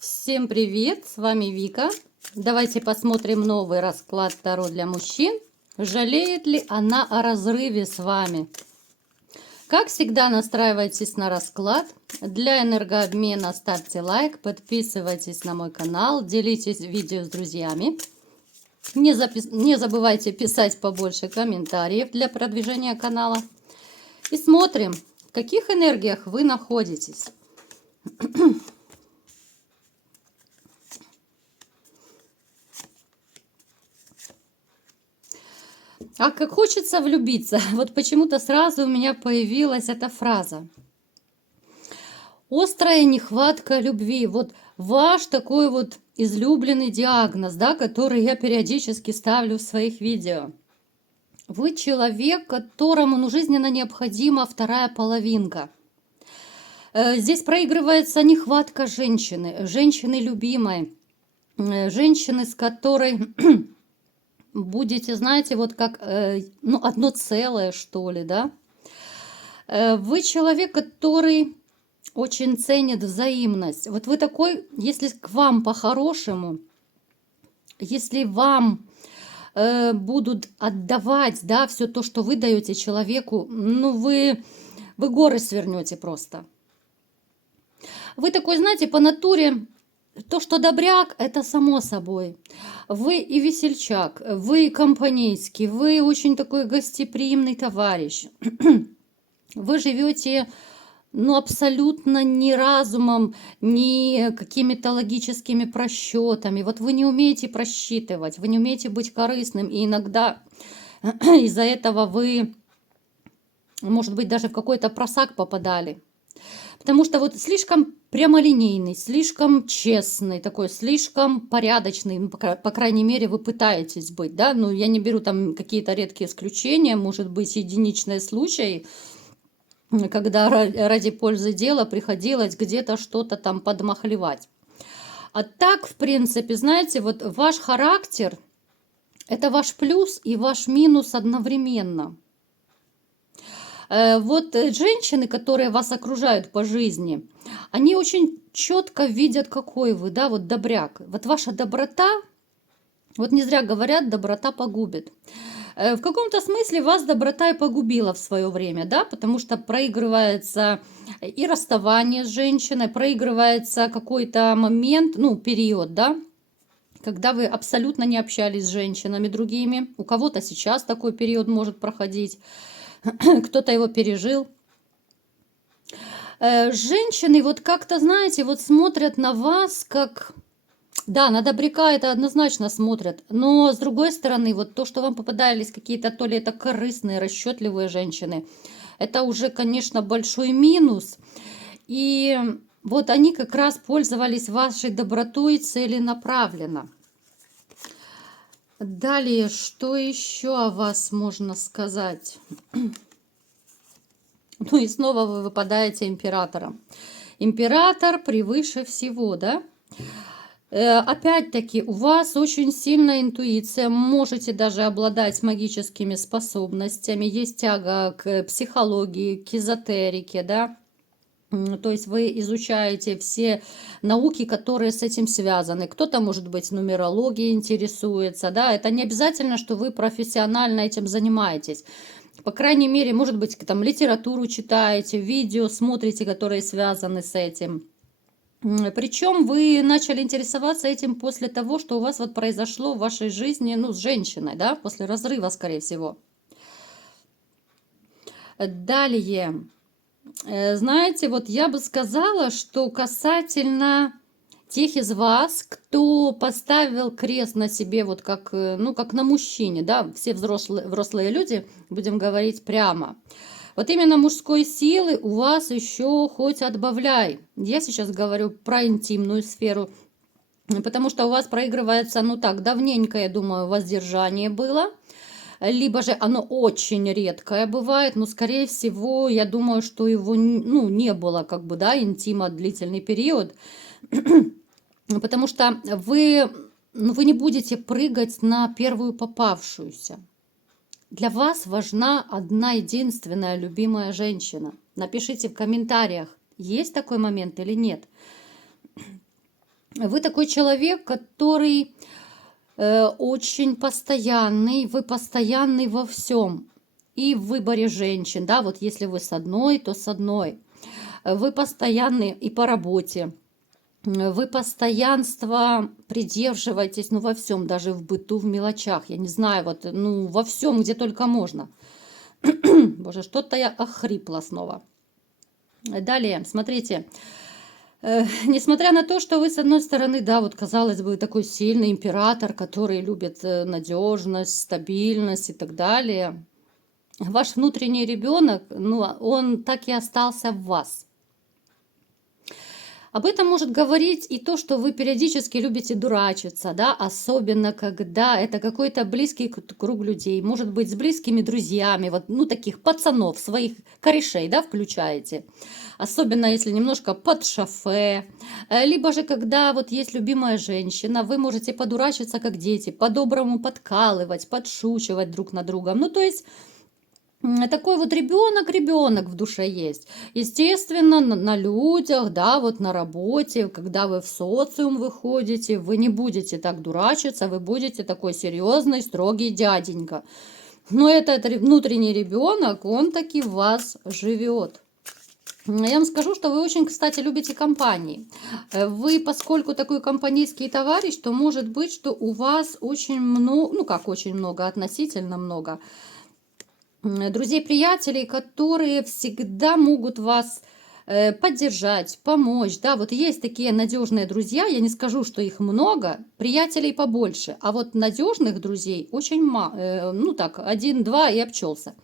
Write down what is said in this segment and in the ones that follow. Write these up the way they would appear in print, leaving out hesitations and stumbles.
Всем привет, с вами Вика. Давайте посмотрим новый расклад Таро для мужчин. Жалеет ли она о разрыве с вами? Как всегда, настраивайтесь на расклад. Для энергообмена ставьте лайк, подписывайтесь на мой канал, делитесь видео с друзьями. Не забывайте писать побольше комментариев для продвижения канала. И смотрим, в каких энергиях вы находитесь. А как хочется влюбиться. Вот почему-то сразу у меня появилась эта фраза. Острая нехватка любви. Вот ваш такой вот излюбленный диагноз, да, который я периодически ставлю в своих видео. Вы человек, которому жизненно необходима вторая половинка. Здесь проигрывается нехватка женщины, женщины любимой, женщины, с которой будете, знаете, вот как одно целое, что ли, да? Вы человек, который очень ценит взаимность. Вот вы такой, если к вам по-хорошему, если вам будут отдавать, да, все то, что вы даете человеку, ну, вы горы свернете просто. Вы такой, знаете, по натуре, то, что добряк, это само собой. Вы и весельчак, вы компанейский, вы очень такой гостеприимный товарищ. Вы живете, ну, абсолютно не разумом, не какими-то логическими просчетами. Вот вы не умеете просчитывать, вы не умеете быть корыстным. И иногда из-за этого вы, может быть, даже в какой-то просак попадали. Потому что вот слишком прямолинейный, слишком честный, такой, слишком порядочный, по крайней мере, вы пытаетесь быть, да, ну, я не беру там какие-то редкие исключения, может быть, единичные случаи, когда ради пользы дела приходилось где-то что-то там подмахлевать. А так, в принципе, знаете, вот ваш характер – это ваш плюс и ваш минус одновременно. Вот женщины, которые вас окружают по жизни, они очень четко видят, какой вы, да, вот добряк. Вот ваша доброта, вот не зря говорят, доброта погубит. В каком-то смысле вас доброта и погубила в свое время, да, потому что проигрывается и расставание с женщиной, проигрывается какой-то момент, ну, период, да, когда вы абсолютно не общались с женщинами другими. У кого-то сейчас такой период может проходить. Кто-то его пережил. Женщины вот как-то, знаете, вот смотрят на вас как... Да, на добряка это однозначно смотрят, но с другой стороны, вот то, что вам попадались какие-то, то ли это корыстные, расчетливые женщины, это уже, конечно, большой минус. И вот они как раз пользовались вашей добротой целенаправленно. Далее, что еще о вас можно сказать? Ну и снова вы выпадаете императором. Император превыше всего, да? Опять-таки, у вас очень сильная интуиция, можете даже обладать магическими способностями, есть тяга к психологии, к эзотерике, да? То есть вы изучаете все науки, которые с этим связаны. Кто-то, может быть, нумерологией интересуется, да, это не обязательно, что вы профессионально этим занимаетесь. По крайней мере, может быть, там литературу читаете, видео смотрите, которые связаны с этим. Причем вы начали интересоваться этим после того, что у вас вот произошло в вашей жизни, ну, с женщиной, да, после разрыва, скорее всего. Далее. Знаете, вот я бы сказала, что касательно тех из вас, кто поставил крест на себе, вот как, ну, как на мужчине, да, все взрослые люди, будем говорить прямо. Вот именно мужской силы у вас еще хоть отбавляй. Я сейчас говорю про интимную сферу, потому что у вас проигрывается, ну так, давненько, я думаю, воздержание было. Либо же оно очень редкое бывает, но, скорее всего, я думаю, что его, ну, не было, как бы, да, интима длительный период, потому что вы, ну, вы не будете прыгать на первую попавшуюся. Для вас важна одна единственная любимая женщина. Напишите в комментариях, есть такой момент или нет. Вы такой человек, который очень постоянный, вы постоянный во всем. И в выборе женщин, да, вот если вы с одной, то с одной. Вы постоянны и по работе. Вы постоянства придерживаетесь, ну, во всем, даже в быту, в мелочах. Я не знаю, вот, ну, во всем, где только можно. Боже, что-то я охрипла снова. Далее, смотрите. Несмотря на то, что вы, с одной стороны, да, вот казалось бы, такой сильный император, который любит надежность, стабильность и так далее, ваш внутренний ребенок, ну, он так и остался в вас. Об этом может говорить и то, что вы периодически любите дурачиться, да, особенно когда это какой-то близкий круг людей, может быть, с близкими друзьями, вот, ну, таких пацанов, своих корешей, да, включаете. Особенно если немножко под шофе, либо же когда вот есть любимая женщина, вы можете подурачиться, как дети, по-доброму подкалывать, подшучивать друг над другом. Ну, то есть такой вот ребенок в душе есть. Естественно, на людях, да, вот на работе, когда вы в социум выходите, вы не будете так дурачиться, вы будете такой серьезный, строгий дяденька. Но этот внутренний ребенок, он таки в вас живет. Я вам скажу, что вы очень, кстати, любите компании. Вы, поскольку такой компанейский товарищ, то может быть, что у вас очень много, ну как очень много, относительно много друзей-приятелей, которые всегда могут вас поддержать, помочь, да, вот есть такие надежные друзья, я не скажу, что их много, приятелей побольше, а вот надежных друзей очень мало, ну так, один-два и обчелся.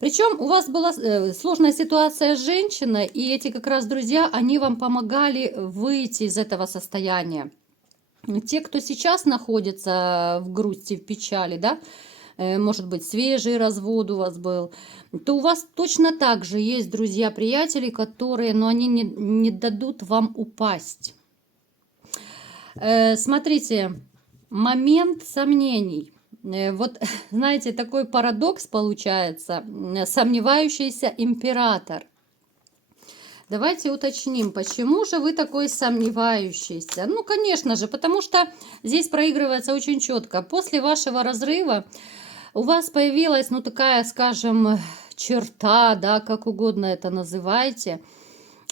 Причем у вас была сложная ситуация с женщиной, и эти как раз друзья, они вам помогали выйти из этого состояния. Те, кто сейчас находится в грусти, в печали, да, может быть, свежий развод у вас был, то у вас точно так же есть друзья-приятели, которые, но они не дадут вам упасть. Смотрите, момент сомнений. Вот, знаете, такой парадокс получается. Сомневающийся император. Давайте уточним, почему же вы такой сомневающийся? Ну, конечно же, потому что здесь проигрывается очень четко. После вашего разрыва у вас появилась, ну, такая, скажем, черта, да, как угодно это называйте,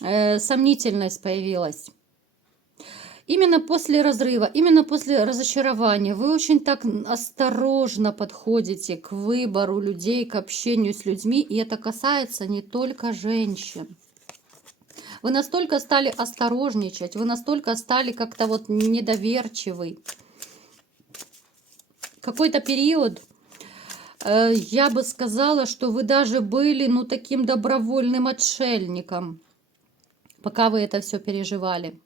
сомнительность появилась. Именно после разрыва, именно после разочарования вы очень так осторожно подходите к выбору людей, к общению с людьми, и это касается не только женщин. Вы настолько стали осторожничать, вы настолько стали как-то вот недоверчивый. Какой-то период, я бы сказала, что вы даже были, ну, таким добровольным отшельником, пока вы это все переживали.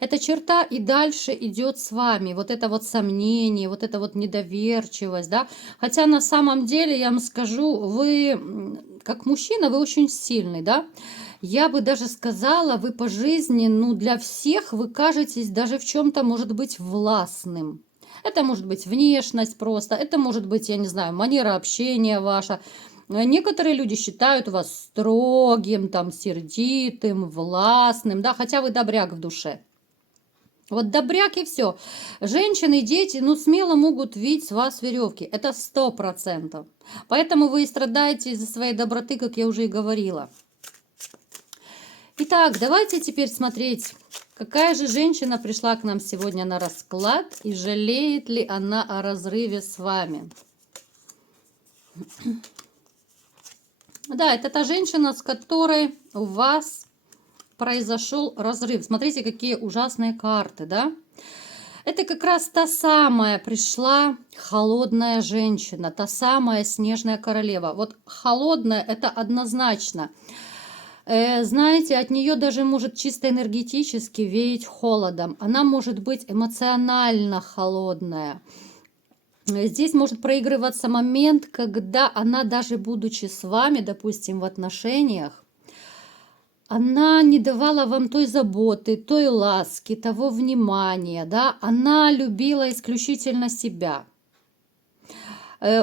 Эта черта и дальше идет с вами, вот это вот сомнение, вот это вот недоверчивость, да. Хотя на самом деле, я вам скажу, вы, как мужчина, вы очень сильный, да. Я бы даже сказала, вы по жизни, ну, для всех вы кажетесь даже в чем-то, может быть, властным. Это может быть внешность просто, это может быть, я не знаю, манера общения ваша. Некоторые люди считают вас строгим, там, сердитым, властным, да, хотя вы добряк в душе. Вот добряк и все. Женщины, дети, ну, смело могут видеть с вас веревки. Это 100%. Поэтому вы и страдаете из-за своей доброты, как я уже и говорила. Итак, давайте теперь смотреть, какая же женщина пришла к нам сегодня на расклад и жалеет ли она о разрыве с вами. Да, это та женщина, с которой у вас произошел разрыв. Смотрите, какие ужасные карты, да? Это как раз та самая пришла холодная женщина, та самая снежная королева. Вот холодная – это однозначно. Знаете, от нее даже может чисто энергетически веять холодом. Она может быть эмоционально холодная. Здесь может проигрываться момент, когда она, даже будучи с вами, допустим, в отношениях, она не давала вам той заботы, той ласки, того внимания, да, она любила исключительно себя.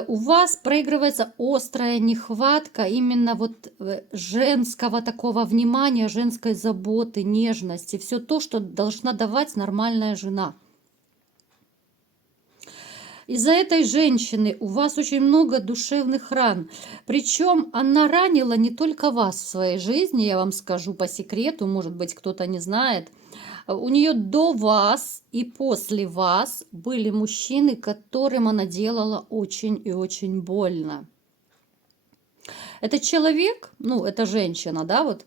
У вас проигрывается острая нехватка именно вот женского такого внимания, женской заботы, нежности, все то, что должна давать нормальная жена. Из-за этой женщины у вас очень много душевных ран. Причем она ранила не только вас в своей жизни, я вам скажу по секрету, может быть, кто-то не знает. У нее до вас и после вас были мужчины, которым она делала очень и очень больно. Это человек, ну, это женщина, да, вот,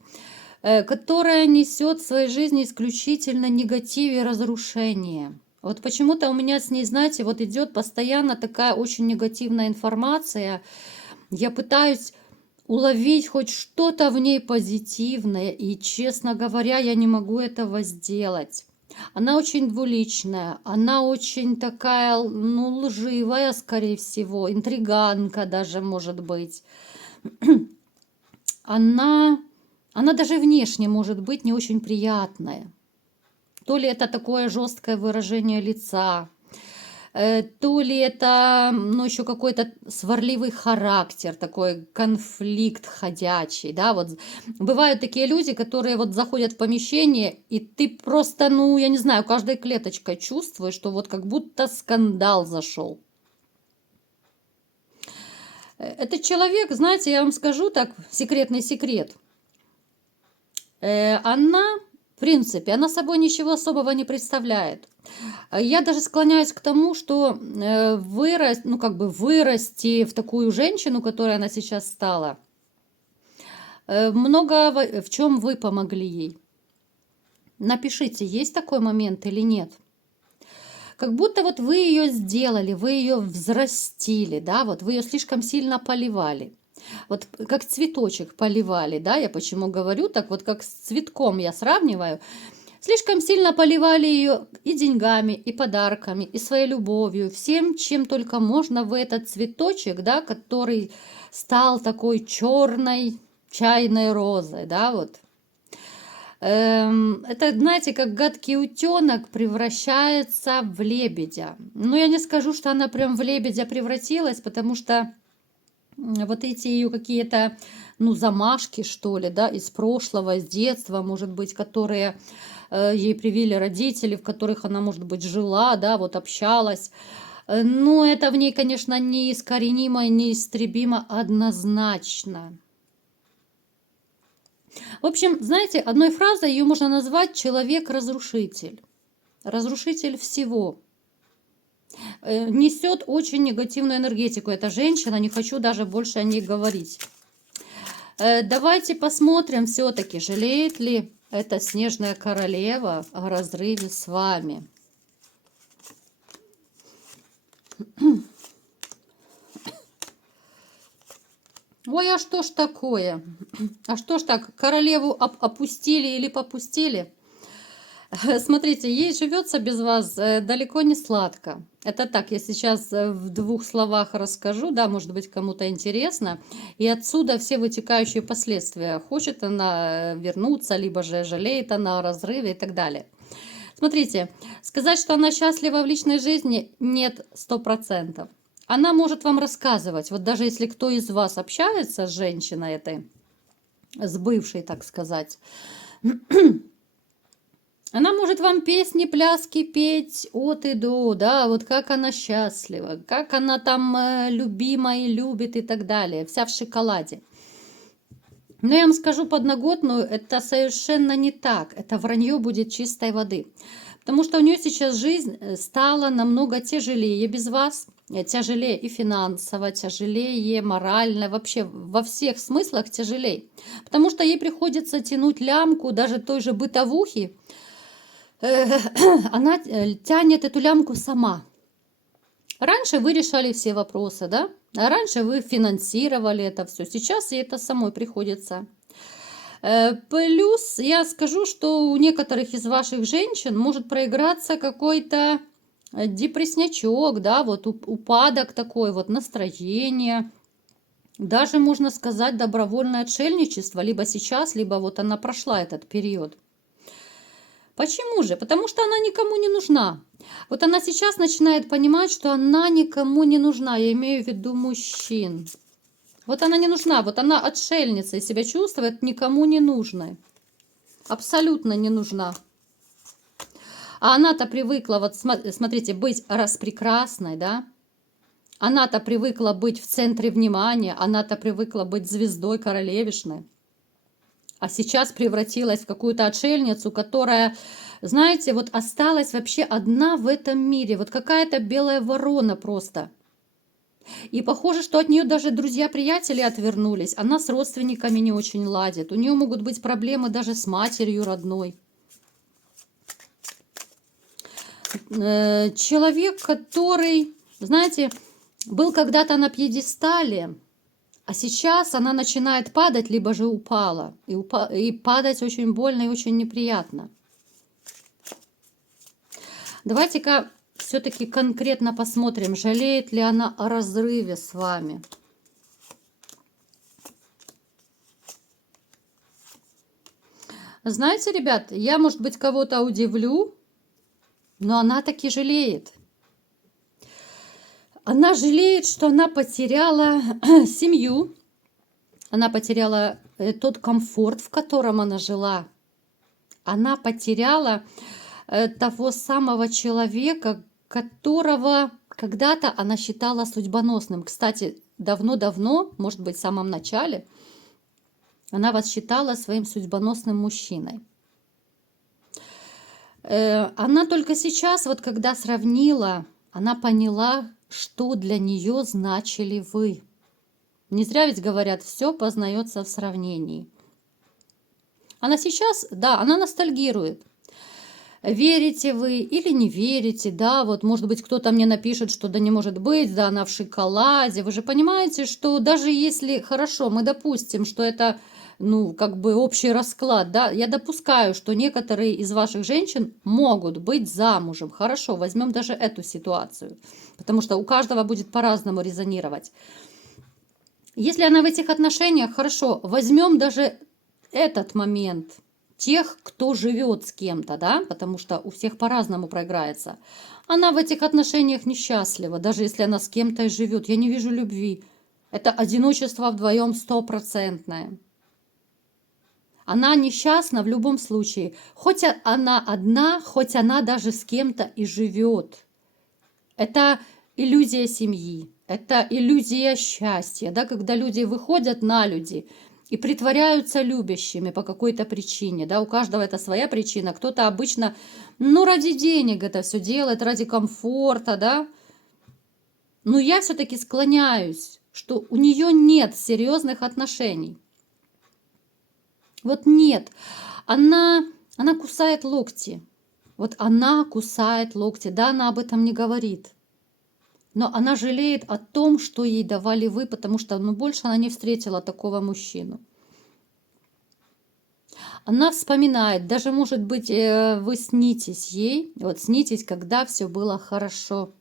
которая несет в своей жизни исключительно негатив и разрушение. Вот почему-то у меня с ней, знаете, вот идет постоянно такая очень негативная информация. Я пытаюсь уловить хоть что-то в ней позитивное, и, честно говоря, я не могу этого сделать. Она очень двуличная, она очень такая, ну, лживая, скорее всего, интриганка даже, может быть. Она, она даже внешне может быть не очень приятная. То ли это такое жесткое выражение лица, то ли это, ну, еще какой-то сварливый характер, такой конфликт ходячий, да, вот бывают такие люди, которые вот заходят в помещение, и ты просто, ну, я не знаю, каждой клеточкой чувствуешь, что вот как будто скандал зашел. Этот человек, знаете, я вам скажу так, секретный секрет, она, в принципе, она собой ничего особого не представляет. Я даже склоняюсь к тому, что ну, как бы вырасти в такую женщину, которой она сейчас стала, много в чем вы помогли ей. Напишите, есть такой момент или нет. Как будто вот вы ее сделали, вы ее взрастили, да, вот вы ее слишком сильно поливали. Вот как цветочек поливали, да, я почему говорю так, вот как с цветком я сравниваю. Слишком сильно поливали ее и деньгами, и подарками, и своей любовью, всем, чем только можно в этот цветочек, да, который стал такой черной чайной розой, да, вот. Это, знаете, как гадкий утенок превращается в лебедя. Но я не скажу, что она прям в лебедя превратилась, потому что вот эти ее какие-то, ну, замашки, что ли, да, из прошлого, из детства, может быть, которые ей привили родители, в которых она, может быть, жила, да, вот общалась. Но это в ней, конечно, неискоренимо и неистребимо однозначно. В общем, знаете, одной фразой ее можно назвать «человек-разрушитель». Разрушитель всего. Несет очень негативную энергетику. Эта женщина, не хочу даже больше о ней говорить. Давайте посмотрим все-таки, жалеет ли эта снежная королева о разрыве с вами. Ой, а что ж такое? А что ж так, королеву опустили или попустили? Смотрите, ей живется без вас далеко не сладко. Это так, я сейчас в двух словах расскажу, да, может быть, кому-то интересно. И отсюда все вытекающие последствия. Хочет она вернуться, либо же жалеет она о разрыве и так далее. Смотрите, сказать, что она счастлива в личной жизни, нет 100%. Она может вам рассказывать, вот даже если кто из вас общается с женщиной этой, с бывшей, так сказать, она может вам песни, пляски петь от и до, да, вот как она счастлива, как она там любима и любит и так далее, вся в шоколаде. Но я вам скажу подноготную, это совершенно не так, это вранье будет чистой воды. Потому что у нее сейчас жизнь стала намного тяжелее без вас, тяжелее и финансово, тяжелее морально, вообще во всех смыслах тяжелее. Потому что ей приходится тянуть лямку даже той же бытовухи, она тянет эту лямку сама. Раньше вы решали все вопросы, да? А раньше вы финансировали это все. Сейчас ей это самой приходится. Плюс я скажу, что у некоторых из ваших женщин может проиграться какой-то депресснячок, да, вот упадок такой, вот настроение. Даже, можно сказать, добровольное отшельничество, либо сейчас, либо вот она прошла этот период. Почему же? Потому что она никому не нужна. Вот она сейчас начинает понимать, что она никому не нужна. Я имею в виду мужчин. Вот она не нужна. Вот она отшельница и себя чувствует никому не нужной. Абсолютно не нужна. А она-то привыкла, вот смотрите, быть распрекрасной, да? Она-то привыкла быть в центре внимания, она-то привыкла быть звездой королевишной. А сейчас превратилась в какую-то отшельницу, которая, знаете, вот осталась вообще одна в этом мире. Вот какая-то белая ворона просто. И похоже, что от нее даже друзья-приятели отвернулись. Она с родственниками не очень ладит. У нее могут быть проблемы даже с матерью родной. Человек, который, знаете, был когда-то на пьедестале, а сейчас она начинает падать, либо же упала. И падать очень больно и очень неприятно. Давайте-ка все-таки конкретно посмотрим, жалеет ли она о разрыве с вами. Знаете, ребят, я, может быть, кого-то удивлю, но она таки жалеет. Она жалеет, что она потеряла семью, она потеряла тот комфорт, в котором она жила. Она потеряла того самого человека, которого когда-то она считала судьбоносным. Кстати, давно-давно, может быть, в самом начале, она вас считала своим судьбоносным мужчиной. Она только сейчас, вот когда сравнила, она поняла, что для нее значили вы. Не зря ведь говорят, все познается в сравнении. Она сейчас, да, она ностальгирует. Верите вы или не верите, да, вот может быть кто-то мне напишет, что да не может быть, да она в шоколаде. Вы же понимаете, что даже если, хорошо, мы допустим, что это, ну, как бы общий расклад, да, я допускаю, что некоторые из ваших женщин могут быть замужем. Хорошо, возьмем даже эту ситуацию, потому что у каждого будет по-разному резонировать. Если она в этих отношениях, хорошо, возьмем даже этот момент – тех, кто живет с кем-то, да, потому что у всех по-разному проиграется. Она в этих отношениях несчастлива, даже если она с кем-то и живет. Я не вижу любви. Это одиночество вдвоем 100%. Она несчастна в любом случае. Хоть она одна, хоть она даже с кем-то и живет. Это иллюзия семьи, это иллюзия счастья, да, когда люди выходят на люди и притворяются любящими по какой-то причине, да, у каждого это своя причина, кто-то обычно, ну, ради денег это все делает, ради комфорта, да, но я все-таки склоняюсь, что у нее нет серьезных отношений, вот нет, она кусает локти, вот она кусает локти, да, она об этом не говорит. Но она жалеет о том, что ей давали вы, потому что ну, больше она не встретила такого мужчину. Она вспоминает, даже, может быть, вы снитесь ей, вот снитесь, когда все было хорошо.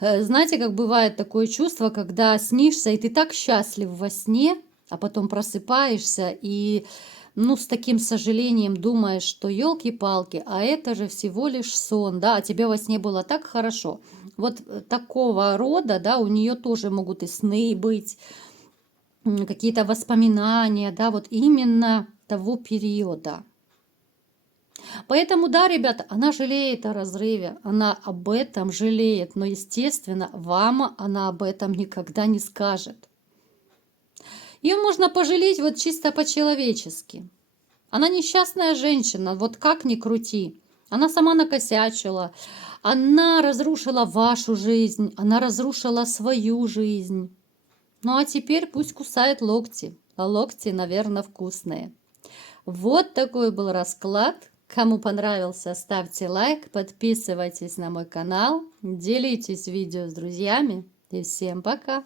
Знаете, как бывает такое чувство, когда снишься, и ты так счастлив во сне, а потом просыпаешься и ну, с таким сожалением думаешь, что елки-палки, а это же всего лишь сон, да, а тебе во сне было так хорошо. Вот такого рода, да, у нее тоже могут и сны быть, какие-то воспоминания, да, вот именно того периода. Поэтому, да, ребята, она жалеет о разрыве, она об этом жалеет, но, естественно, вам она об этом никогда не скажет. Ее можно пожалеть вот чисто по-человечески. Она несчастная женщина, вот как ни крути. Она сама накосячила, она разрушила вашу жизнь, она разрушила свою жизнь. Ну а теперь пусть кусает локти, а локти, наверное, вкусные. Вот такой был расклад. Кому понравился, ставьте лайк, подписывайтесь на мой канал, делитесь видео с друзьями и всем пока!